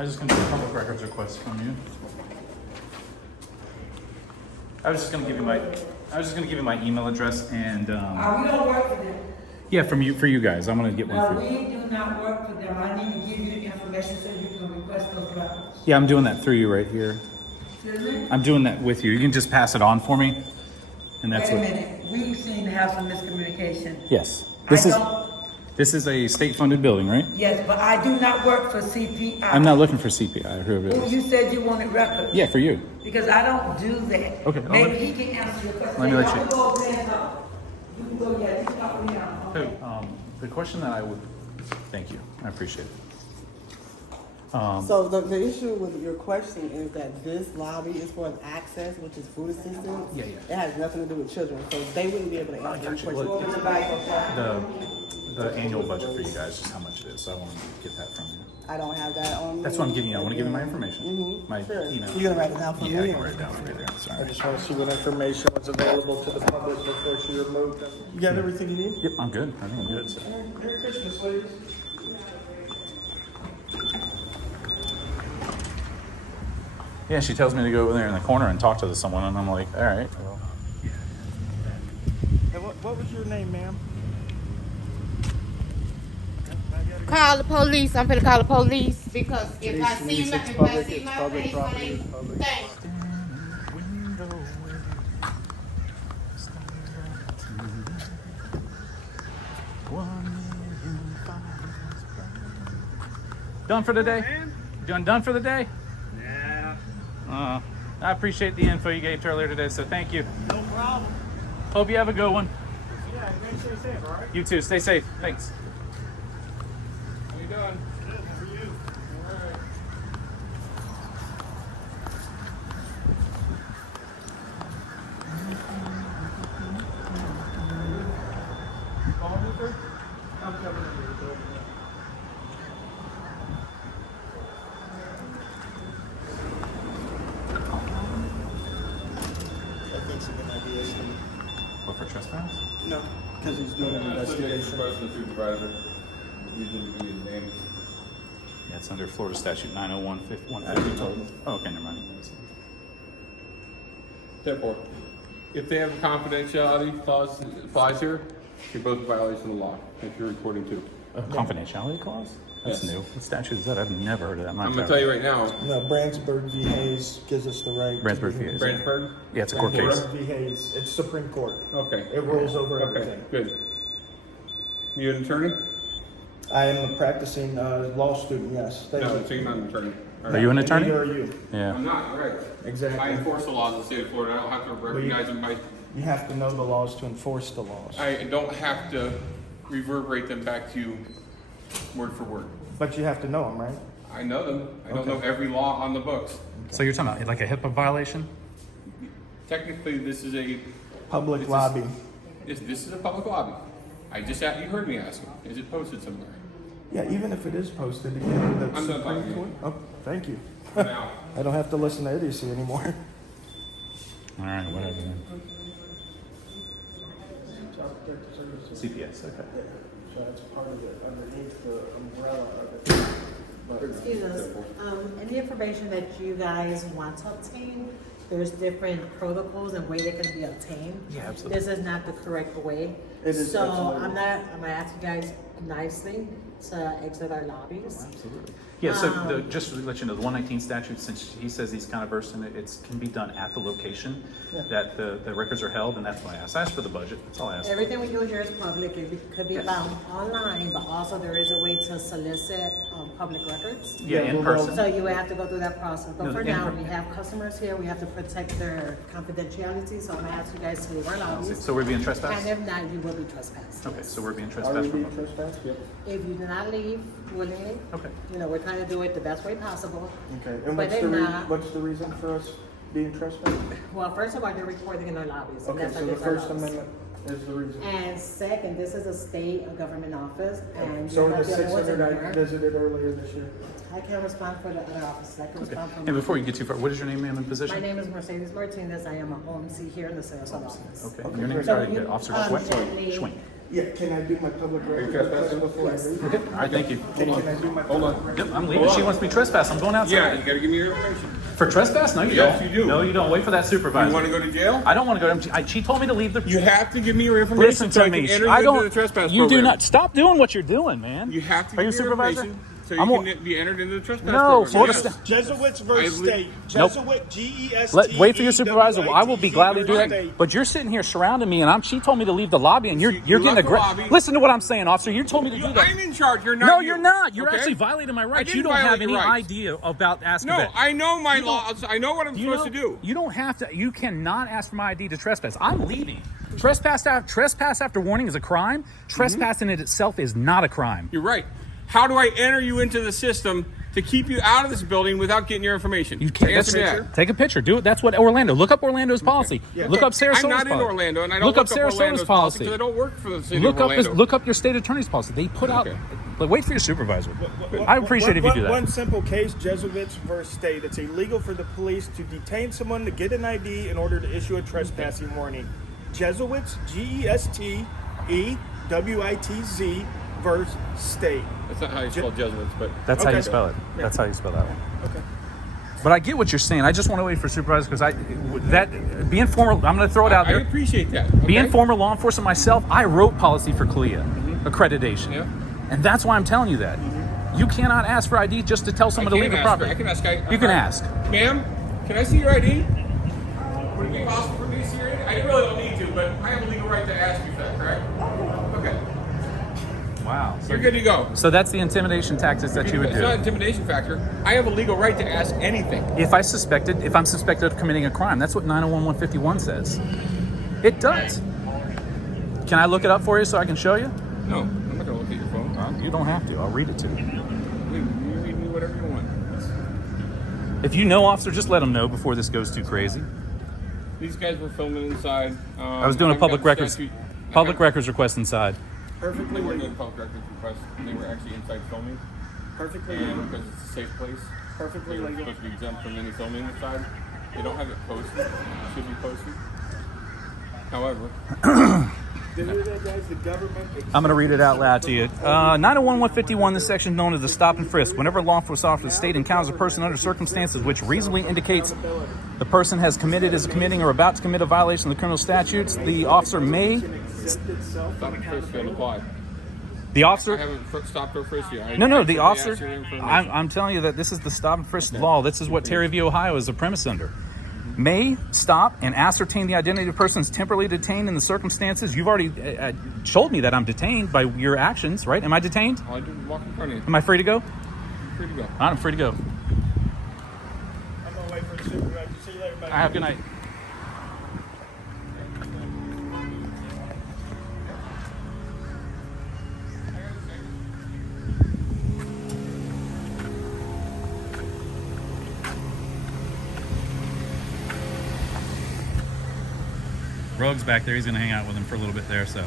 I was just gonna do a public records request from you. I was just gonna give you my email address and We don't work for them. yeah, for you guys. I'm gonna get one No, for we you. do not work for them. I need to give you the information so you can request those records. Yeah, I'm doing that through you right here. Excuse me? I'm doing that with you. You can just pass it on for me, and that's Wait a what. minute. We seem to have some miscommunication. Yes, this is a state-funded building, right? Yes, but I do not work for CPI. I'm not looking for CPI. Whoever it Well, is. you said you wanted records. Yeah, for you. Because I don't do that. Okay, Maybe he can answer your question. Let me let Y'all you- can go over there and talk. You can go, yeah, you can talk with him. Okay. The question that I would. Thank you. I appreciate it. So the issue with your question is that this lobby is for access, which is food assistance. Yeah. It has nothing to do with children, so they wouldn't be able to answer your Gotcha. question. The annual budget for you guys, just how much it is. So I want to get that from you. I don't have that on me. That's what I'm giving you. I want to give you my information. My Sure. email. You're gonna write it down for Yeah, I me? can write it down for you there. I Sorry. just want to see what information was available to the public before she removed them. You got everything you need? Yep, I'm good. I think I'm good. So. Merry Christmas, ladies. Yeah, she tells me to go over there in the corner and talk to someone, and I'm like, all right. Well, And what was your name, ma'am? Call the police. I'm finna call the police because if I see my It's if I public, see it's my public face, property, my name, it's public. thanks. Done for the day? Done for the day? Yeah. I appreciate the info you gave earlier today, so thank you. No problem. Hope you have a good one. Yeah, make sure you're safe, all right? You too. Stay safe. Thanks. How you doing? Good. How are you? All right. I'm coming over here. I think it's a good idea. What for trespass? No, because he's doing an investigation. Question the supervisor. Usually give me his name. Yeah, it's under Florida statute 901-150. Oh, okay, never mind. Therefore, if they have a confidentiality clause applies here, you're both in violation of the law, if you're reporting to. A confidentiality clause? That's Yes. new. What statute is that? I've never heard of that. I'm gonna tell you right now, No, Brandsburg v. Hayes gives us the right. to Brandsburg do v. Hayes. Brandsburg? Yeah, it's a court case. Brandsburg v. Hayes, it's Supreme Court. Okay. It rules over Okay, everything. good. You an attorney? I am a practicing law student, yes. Thank No, you. so you're not an attorney. All Are right. you an And attorney? neither are you. Yeah. I'm not, right. Exactly. I enforce the laws of the state of Florida. I don't have to recognize them by, You have to know the laws to enforce the laws. I don't have to reverberate them back to you word for word. But you have to know them, right? I know them. I don't Okay. know every law on the books. So you're talking about like a HIPAA violation? Technically, this is a Public This is- lobby. This is a public lobby. I just you heard me ask. Is it posted somewhere? Yeah, even if it is posted again, the I'm done talking Supreme to you. Court. Oh, thank you. Now, I don't have to listen to idiocy anymore. All right, whatever then. CPS, okay. So that's part of it, underneath the umbrella of it. Excuse us, any information that you guys want to obtain, there's different protocols and way they can be obtained. Yeah, absolutely. This is not the correct way. It is So absolutely. I'm gonna ask you guys nicely to exit our lobbies. Absolutely. Yeah, so just to let you know, the 119 statute, since he says he's kind of versed in it, it can be done at the location that the records are held, and that's why I asked for the budget. That's all I asked for. Everything we do here is public, it could be found online, but also there is a way to solicit, public records. Yeah, in well, person. So you would have to go through that process, No, but for in now, per- we have customers here, we have to protect their confidentiality, so I'm gonna ask you guys to leave our lobbies. So we're being And trespassed? if not, you will be trespassed. Okay, so we're being Are we trespassed being from. trespassed? Yep. If you do not leave willingly, Okay. we're trying to do it the best way possible. Okay, and But what's they're the, not. what's the reason for us being trespassed? Well, first of all, they're recording in our lobbies, and Okay, that's so the against our First laws. Amendment is the reason. And second, this is a state or government office, and So you're are not the the only ones in 600 I here. visited earlier this year. I can't respond for the other offices, I can respond for And mine. before you get too far, what is your name, ma'am, and My position? name is Mercedes Martinez, I am a OMC here in the Sarasota office. Okay, your name's So already you- good. Officer gently- Schwenk? Schwenk. Yeah, can I do my public record trespassing? request before I leave? Okay, all right, thank you. Can I do my Hold on. Yep, I'm leaving. She wants me trespass. I'm going outside. Yeah, you gotta give me your information. For trespass? No, you Yes, don't. you do. No, you don't. Wait for that supervisor. You wanna go to jail? I don't want to go. She told me to leave the. You have to give me your information Listen so to I me. can enter I you don't. into the trespass You program. do not stop doing what you're doing, man. You have to Are give you me your supervisor? information so I'm you can be entered into the trespass No, program. Florida Yes. State. Jesuits versus I- state. Nope. Jesuit, G-E-S-T. Wait for your supervisor. I will be gladly do that. State. But you're sitting here surrounding me, and she told me to leave the lobby, and you're You getting left the aggressive. lobby. Listen to what I'm saying, officer. You told me to do that. I'm in charge. You're not. No, you. you're not. You're Okay? actually violating my rights. didn't You don't have violate any your rights. idea about asking. No, I know my laws. I know what I'm supposed to do. You don't have to. You cannot ask for my ID to trespass. I'm leaving. Trespass after warning is a crime. Trespassing in itself is not a crime. You're right. How do I enter you into the system to keep you out of this building without getting your information? You can't. Answer me that. Take a picture. Do it. That's what Orlando. Look up Orlando's policy. Look up Sarasota's I'm not in policy. Orlando, and I don't Look up Orlando's Sarasota's policy. because I don't work for the city Look of up Orlando. look up your state attorney's policy. They put out. Okay. But wait for your supervisor. I appreciate if you do that. One simple case, Jesuits versus state. It's illegal for the police to detain someone to get an ID in order to issue a trespassing warning. Jesuits, G-E-S-T-E-W-I-T-Z versus state. That's not how you spell Jesuits, but That's how Okay. you spell it. That's how you spell that one. Okay. But I get what you're saying. I just want to wait for supervisor because being former. I'm going to throw it out I there. appreciate that. Being okay? former law enforcement myself, I wrote policy for CLIA accreditation, Yeah. and that's why I'm telling you that. You cannot ask for ID just to tell someone to leave the property. I can ask. You can ask. Ma'am, can I see your ID? Would it be possible for me to see your ID? I really don't need to, but I have a legal right to ask you for that, correct? Okay. Wow. You're good to go. So that's the intimidation tactics that you would It's not an do. intimidation factor. I have a legal right to ask anything. If I'm suspected of committing a crime, that's what 901-151 says. It does. Can I look it up for you so I can show you? No, I'm not going to look at your phone. You don't have to. I'll read it to you. You read me whatever you want. If you know, officer, just let them know before this goes too crazy. These guys were filming inside. I was doing a public records request inside. Perfectly They were legal. doing public records requests. They were actually inside filming. Perfectly legal. And because it's a safe place, Perfectly they were legal. supposed to be exempt from any filming inside. They don't have it posted. It should be posted. However, Did you hear that, guys? The government. I'm going to read it out loud to you. 901-151, this section is known as the stop and frisk. Whenever a law enforcement officer of the state encounters a person under circumstances which reasonably indicates the person has committed, is committing, or about to commit a violation of the criminal statutes, the officer may... Exempt itself stop and frisk don't apply. The I officer... haven't stopped or frisked you. No, the officer... asked your information. I'm telling you that this is the stop and frisk law. This is what Terry v. Ohio is a premise under. May stop and ascertain the identity of persons temporarily detained in the circumstances. You've already told me that I'm detained by your actions, right? Am I detained? All I do is walk in front of you. Am I free to go? Free to go. I'm free to go. I'm gonna wait for the supervisor. See you later, buddy. I have a good night. Rogue's back there. He's going to hang out with him for a little bit there, so.